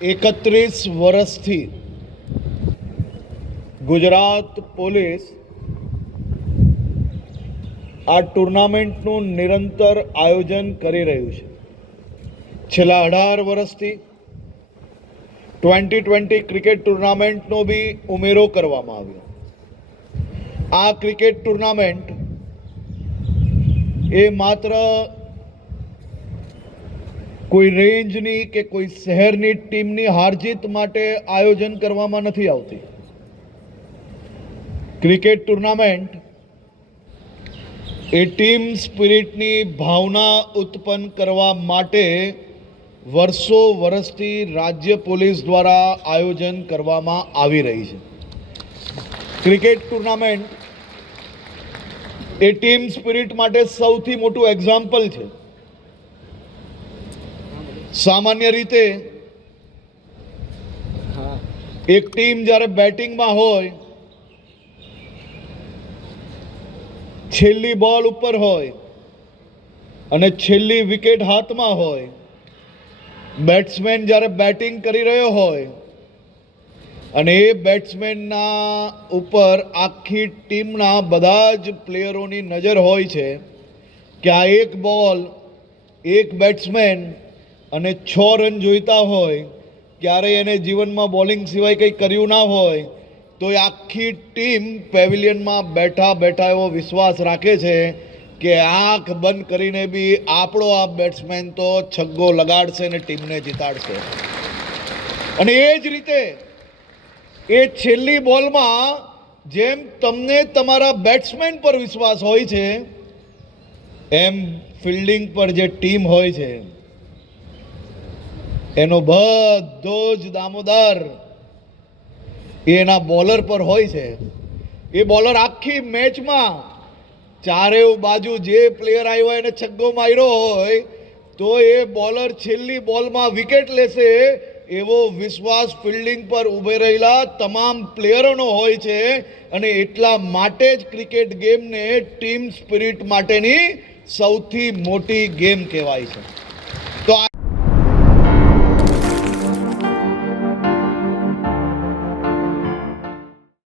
31 વર્ષથી ગુજરાત પોલીસ આ ટુર્નામેન્ટનું નિરંતર આયોજન કરી રહ્યું છે. છેલ્લા 18 વર્ષથી 2020 ક્રિકેટ ટુર્નામેન્ટનો બી ઉમેરો કરવામાં આવ્યો. આ ક્રિકેટ ટુર્નામેન્ટ એ માત્ર કોઈ રેન્જની કે કોઈ શહેરની ટીમની હારજીત માટે આયોજન કરવામાં નથી આવતી. ક્રિકેટ ટુર્નામેન્ટ એ ટીમ સ્પિરિટની ભાવના ઉત્પન્ન કરવા માટે વર્ષો વર્ષથી રાજ્ય પોલીસ દ્વારા આયોજન કરવામાં આવી રહી છે. ક્રિકેટ ટુર્નામેન્ટ એ ટીમ સ્પિરિટ માટે સૌથી મોટું એક્ઝામ્પલ છે. સામાન્ય રીતે એક ટીમ જ્યારે બેટિંગમાં હોય, છેલ્લી બોલ ઉપર હોય અને છેલ્લી વિકેટ હાથમાં હોય, બેટ્સમેન જ્યારે બેટિંગ કરી રહ્યો હોય અને એ બેટ્સમેનના ઉપર આખી ટીમના બધા જ પ્લેયરોની નજર હોય છે કે આ એક બોલ, એક બેટ્સમેન અને 6 રન જોઈતા હોય, ક્યારેય એને જીવનમાં બોલિંગ સિવાય કંઈ કર્યું ના હોય, તો એ આખી ટીમ પેવિલિયનમાં બેઠા બેઠા એવો વિશ્વાસ રાખે છે કે આંખ બંધ કરીને બી આપણો આ બેટ્સમેન તો છગ્ગો લગાડશે ને ટીમને જીતાડશે. અને એ જ રીતે એ છેલ્લી બોલમાં જેમ તમને તમારા બેટ્સમેન પર વિશ્વાસ હોય છે, એમ ફિલ્ડિંગ પર જે ટીમ હોય છે એનો બધો જ દામોદર એના બોલર પર હોય છે. એ બોલર આખી મેચમાં ચારે બાજુ જે પ્લેયર આવ્યો એને છગ્ગો માર્યો હોય તો એ બોલર છેલ્લી બોલમાં વિકેટ લેશે એવો વિશ્વાસ ફિલ્ડિંગ પર ઊભે રહેલા તમામ પ્લેયરોનો હોય છે. અને એટલા માટે જ ક્રિકેટ ગેમને ટીમ સ્પિરિટ માટેની સૌથી મોટી ગેમ કહેવાય છે.